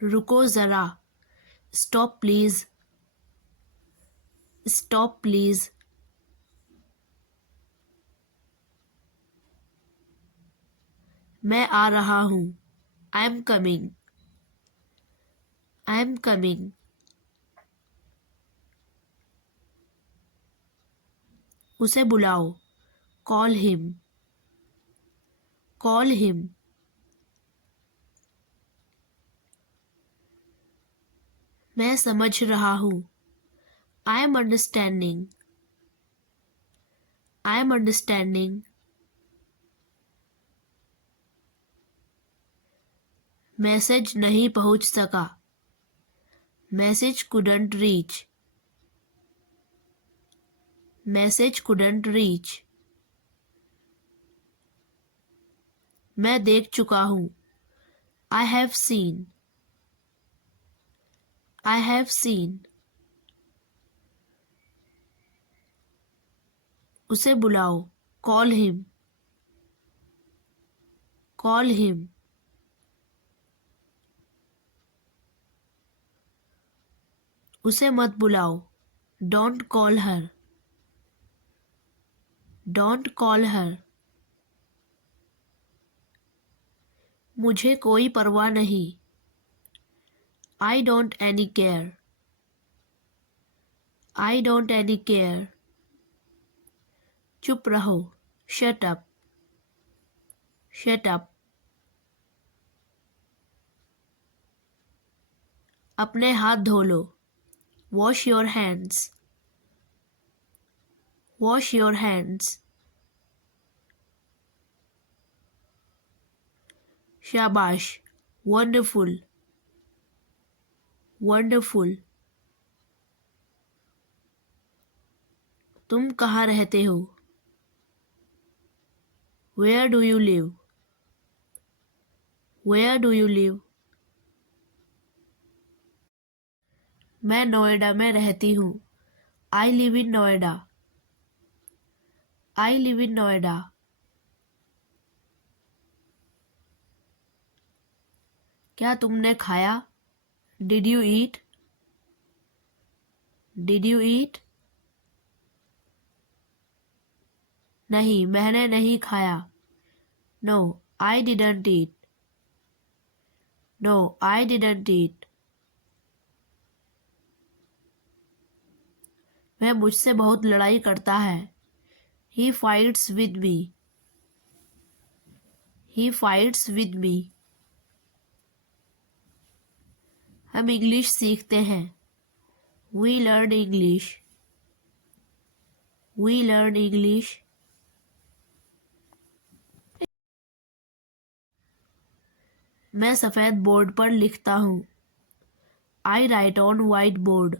रुको ज़रा. Stop please. Stop please. मैं आ रहा हूँ. I am coming. I am coming. उसे बुलाओ. Call him. Call him. मैं समझ रहा हूँ. I am understanding. I am understanding. Message नहीं पहुँच सका. Message couldn't reach. Message couldn't reach. मैं देख चुका हूँ. I have seen. I have seen. उसे बुलाओ. Call him. Call him. उसे मत बुलाओ. Don't call her. Don't call her. मुझे कोई परवाह नहीं. I don't any care. I don't any care. चुप रहो. Shut up. Shut up. अपने हाथ धो लो. Wash your hands. Wash your hands. शाबाश. वंडरफुल. वंडरफुल. तुम कहाँ रहते हो? Where do you live? Where do you live? मैं नोएडा में रहती हूँ. I live in Noida. I live in Noida. क्या तुमने खाया? Did you eat? Did you eat? नहीं, मैंने नहीं खाया. No, I didn't eat. No, I didn't eat. वह मुझसे बहुत लड़ाई करता है. He fights with me. He fights with me. हम इंग्लिश सीखते हैं. We learn English. We learn English. मैं सफ़ेद बोर्ड पर लिखता हूँ. I write on white board.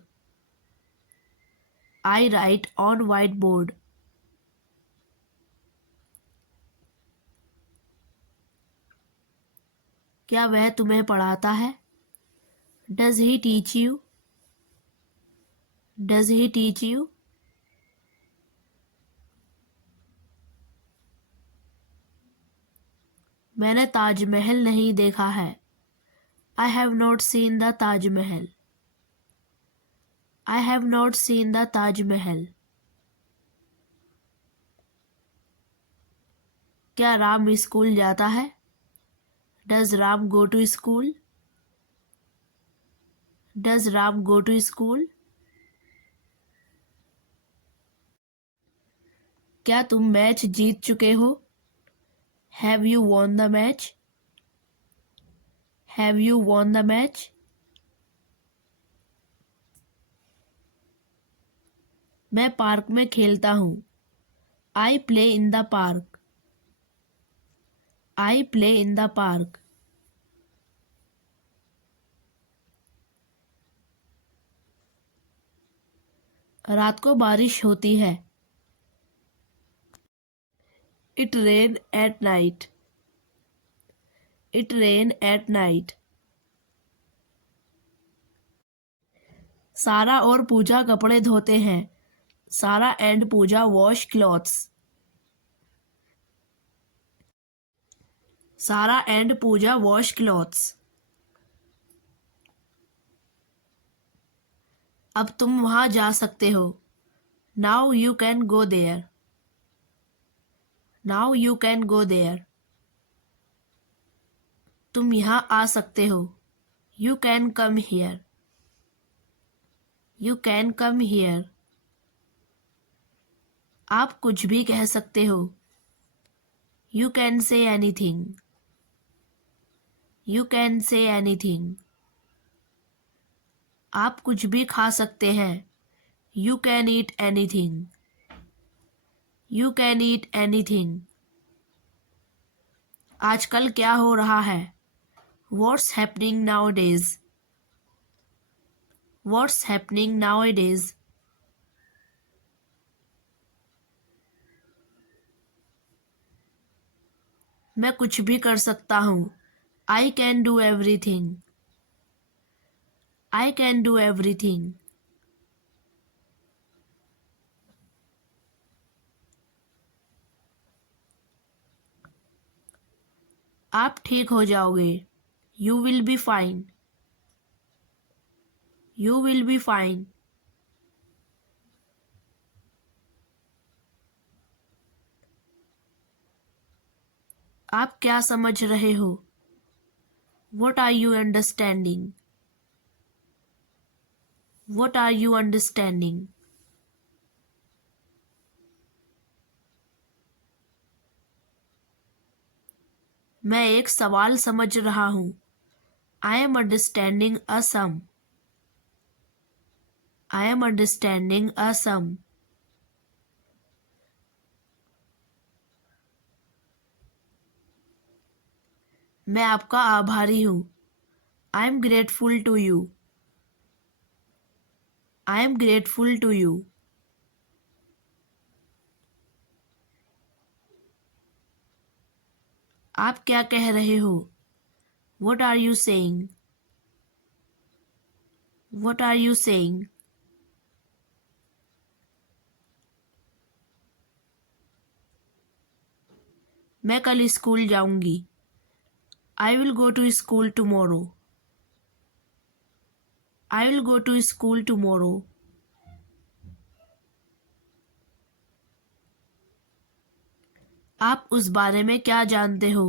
I write on white board. क्या वह तुम्हें पढ़ाता है? Does he teach you? Does he teach you? मैंने ताजमहल नहीं देखा है. I have not seen the Taj Mahal. I have not seen the Taj Mahal. क्या राम स्कूल जाता है? Does Ram go to school? Does Ram go to school? क्या तुम मैच जीत चुके हो? Have you won the match? Have you won the match? मैं पार्क में खेलता हूँ. I play in the park. I play in the park. रात को बारिश होती है. It rain at night. It rain at night. Sara और पूजा कपड़े धोते हैं. सारा and Puja wash clothes. Sara and Puja wash clothes. अब तुम वहां जा सकते हो. Now you can go there. Now you can go there. तुम यहाँ आ सकते हो. You can come here. You can come here. आप कुछ भी कह सकते हो. You can say anything. You can say anything. आप कुछ भी खा सकते हैं. You can eat anything. You can eat anything. आजकल क्या हो रहा है? What's happening nowadays? What's happening nowadays? मैं कुछ भी कर सकता हूँ. I can do everything. I can do everything. आप ठीक हो जाओगे. You will be fine. You will be fine. आप क्या समझ रहे हो? What are you understanding? What are you understanding? मैं एक सवाल समझ रहा हूँ. I am understanding a sum. I am understanding a sum. मैं आपका आभारी हूँ. I am grateful to you. I am grateful to you. आप क्या कह रहे हो? What are you saying? What are you saying? मैं कल स्कूल जाऊंगी. I will go to school tomorrow. I will go to school tomorrow. आप उस बारे में क्या जानते हो?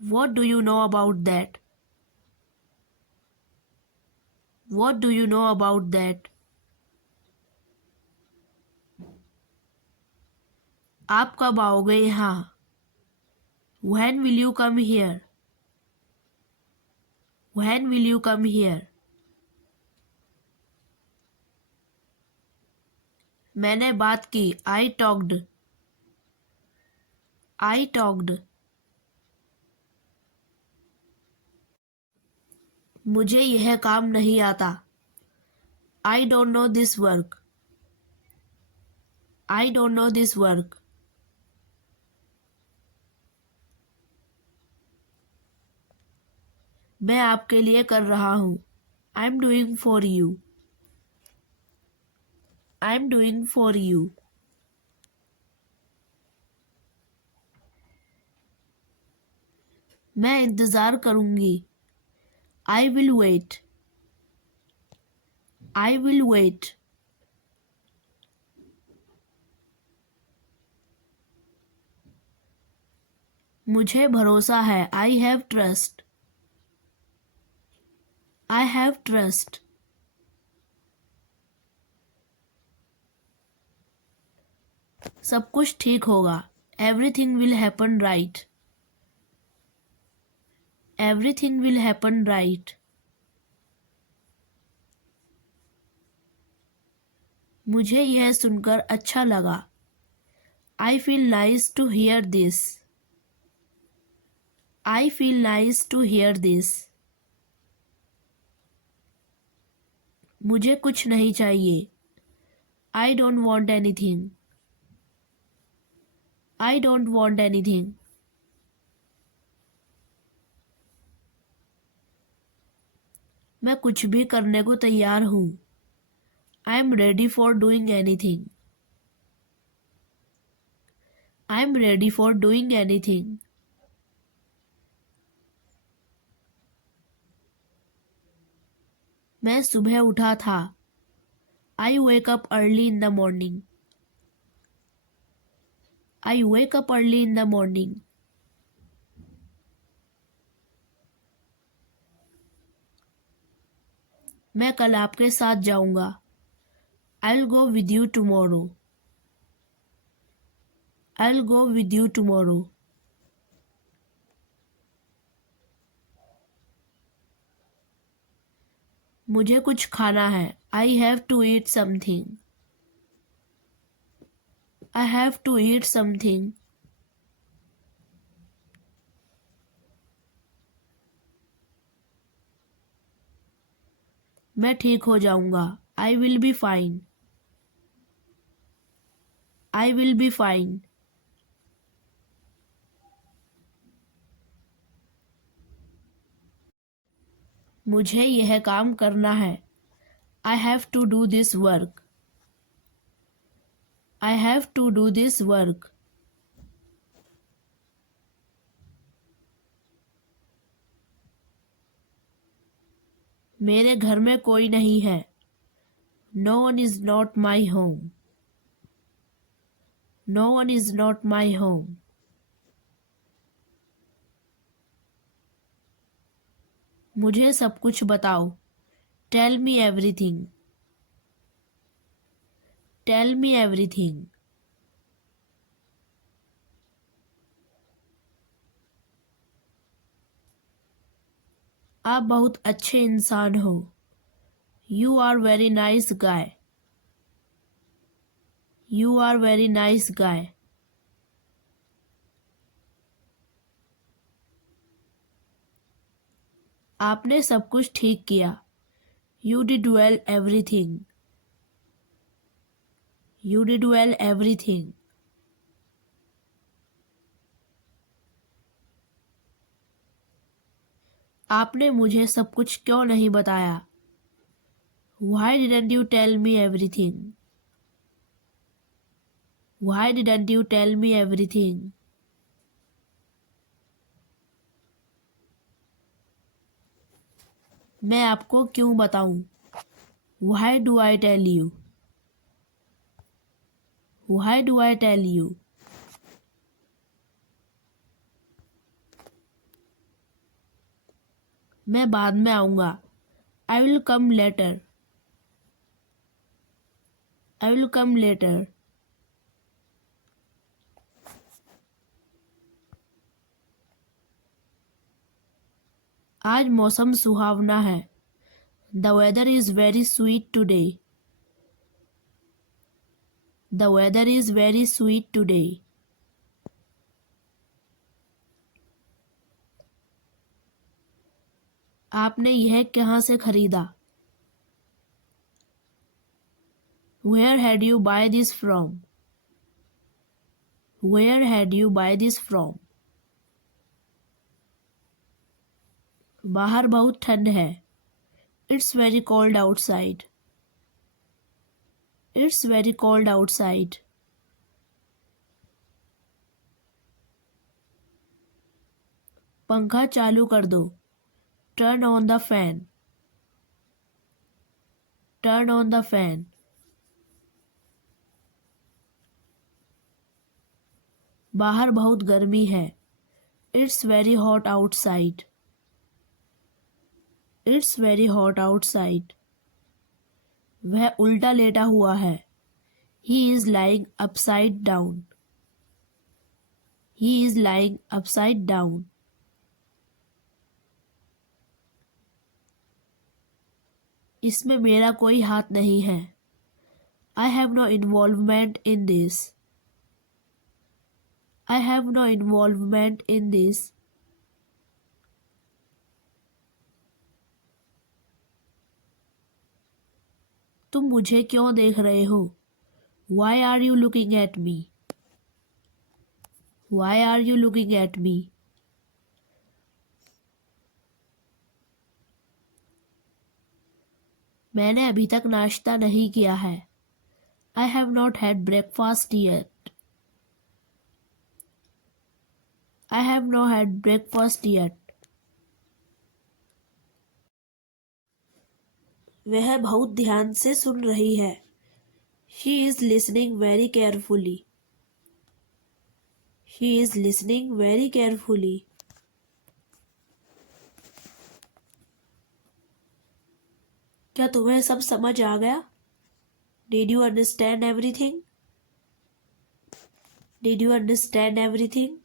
What do you know about that? What do you know about that? आप कब आओगे यहाँ? When will you come here? When will you come here? मैंने बात की. I talked. I talked. मुझे यह काम नहीं आता. I don't know this work. I don't know this work. मैं आपके लिए कर रहा हूँ. I'm doing for you. I'm doing for you. मैं इंतज़ार करूँगी. I will wait. I will wait. मुझे भरोसा है. I have trust. I have trust. सब कुछ ठीक होगा. Everything will happen right. Everything will happen right. मुझे यह सुनकर अच्छा लगा. I feel nice to hear this. I feel nice to hear this. मुझे कुछ नहीं चाहिए. I don't want anything. I don't want anything. मैं कुछ भी करने को तैयार हूँ. I am ready for doing anything. I am ready for doing anything. मैं सुबह उठा था। I wake up early in the morning. I wake up early in the morning. मैं कल आपके साथ जाऊंगा। I'll go with you tomorrow. I'll go with you tomorrow. मुझे कुछ खाना है। I have to eat something. I have to eat something. मैं ठीक हो जाऊंगा। I will be fine. I will be fine. मुझे यह काम करना है। I have to do this work. I have to do this work. मेरे घर में कोई नहीं है। No one is not my home. No one is not my home. मुझे सब कुछ बताओ। Tell me everything. Tell me everything. आप बहुत अच्छे इंसान हो। You are very nice guy. You are very nice guy. आपने सब कुछ ठीक किया। You did well everything. You did well everything. आपने मुझे सब कुछ क्यों नहीं बताया? Why didn't you tell me everything? Why didn't you tell me everything? मैं आपको क्यों बताऊं? Why do I tell you? Why do I tell you? मैं बाद में आऊंगा। I will come later. I will come later. आज मौसम सुहावना है। The weather is very sweet today. The weather is very sweet today. आपने यह कहाँ से खरीदा? Where had you buy this from? Where had you buy this from? बाहर बहुत ठंड है। It's very cold outside. It's very cold outside. पंखा चालू कर दो। Turn on the fan. Turn on the fan. बाहर बहुत गर्मी है। It's very hot outside. It's very hot outside. वह उल्टा लेटा हुआ है। He is lying upside down. He is lying upside down. इसमें मेरा कोई हाथ नहीं है। I have no involvement in this. I have no involvement in this. तुम मुझे क्यों देख रहे हो? Why are you looking at me? Why are you looking at me? मैंने अभी तक नाश्ता नहीं किया है। I have not had breakfast yet. I have not had breakfast yet. वह बहुत ध्यान से सुन रही है। She is listening very carefully. She is listening very carefully. क्या तुम्हें सब समझ आ गया? Did you understand everything? Did you understand everything?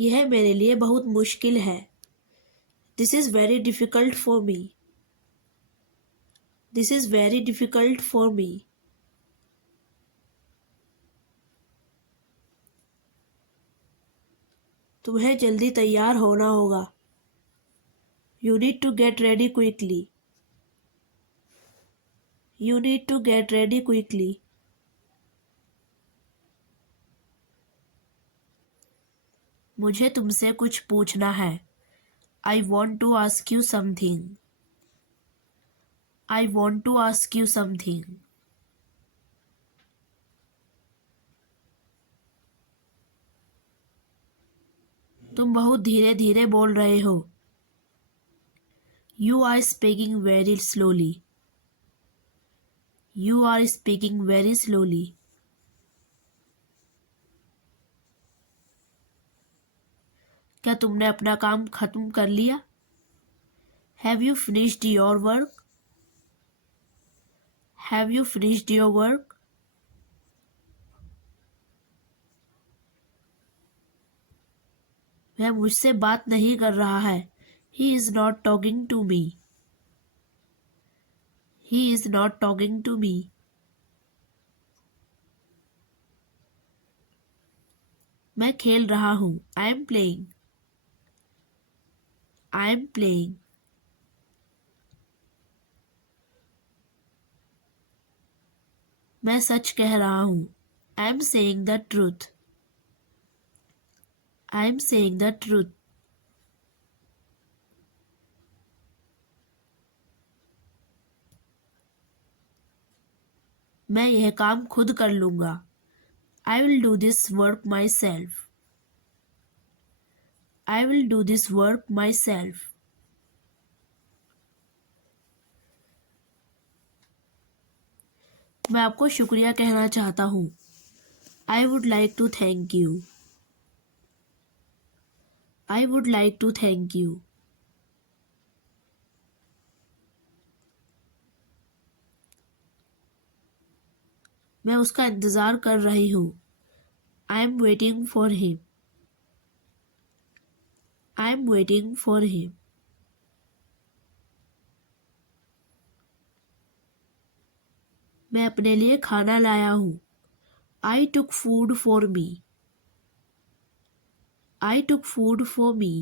यह मेरे लिए बहुत मुश्किल है। This is very difficult for me. This is very difficult for me. तुम्हें जल्दी तैयार होना होगा। You need to get ready quickly. You need to get ready quickly. मुझे तुमसे कुछ पूछना है। I want to ask you something. I want to ask you something. तुम बहुत धीरे धीरे बोल रहे हो। You are speaking very slowly. You are speaking very slowly. क्या तुमने अपना काम खत्म कर लिया? Have you finished your work? Have you finished your work? वह मुझसे बात नहीं कर रहा है। He is not talking to me. He is not talking to me. मैं खेल रहा हूँ। I am playing. I am playing. मैं सच कह रहा हूँ। I am saying the truth. I am saying the truth. मैं यह काम खुद कर लूँगा। I will do this work myself. I will do this work myself. मैं आपको शुक्रिया कहना चाहता हूँ। I would like to thank you. I would like to thank you. मैं उसका इंतज़ार कर रही हूँ। I am waiting for him. I am waiting for him. मैं अपने लिए खाना लाया हूँ। I took food for me. I took food for me.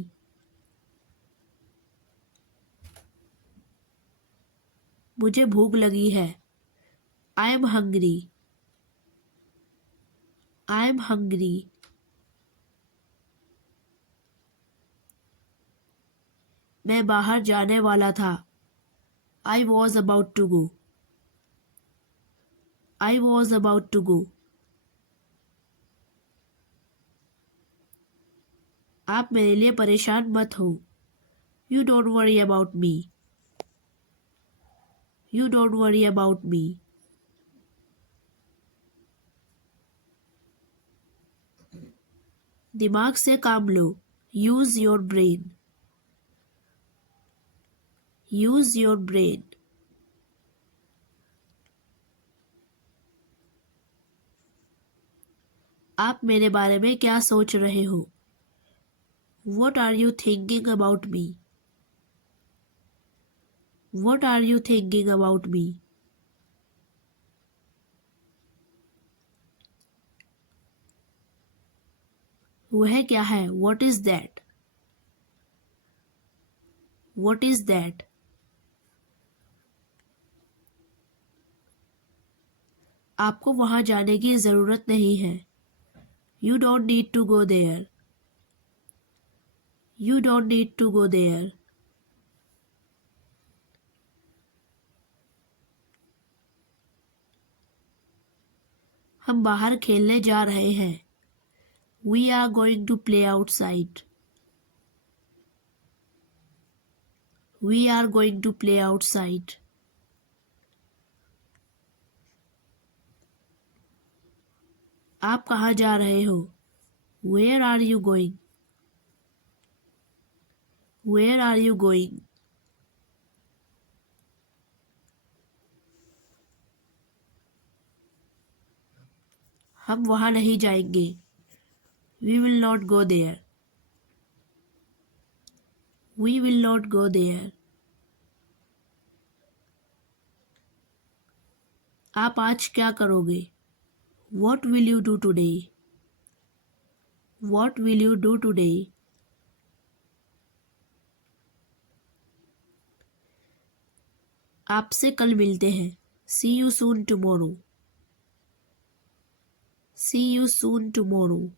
मुझे भूख लगी है। I am hungry. I am hungry. मैं बाहर जाने वाला था। I was about to go. I was about to go. आप मेरे लिए परेशान मत हो। You don't worry about me. You don't worry about me. दिमाग से काम लो। Use your brain. Use your brain. आप मेरे बारे में क्या सोच रहे हो? What are you thinking about me? What are you thinking about me? वह क्या है? What is that? What is that? आपको वहां जाने की जरूरत नहीं है। You don't need to go there. You don't need to go there. हम बाहर खेलने जा रहे हैं। We are going to play outside. We are going to play outside. आप कहाँ जा रहे हो? Where are you going? Where are you going? हम वहाँ नहीं जाएंगे. We will not go there. We will not go there. आप आज क्या करोगे? What will you do today? What will you do today? आपसे कल मिलते हैं. See you soon tomorrow. See you soon tomorrow.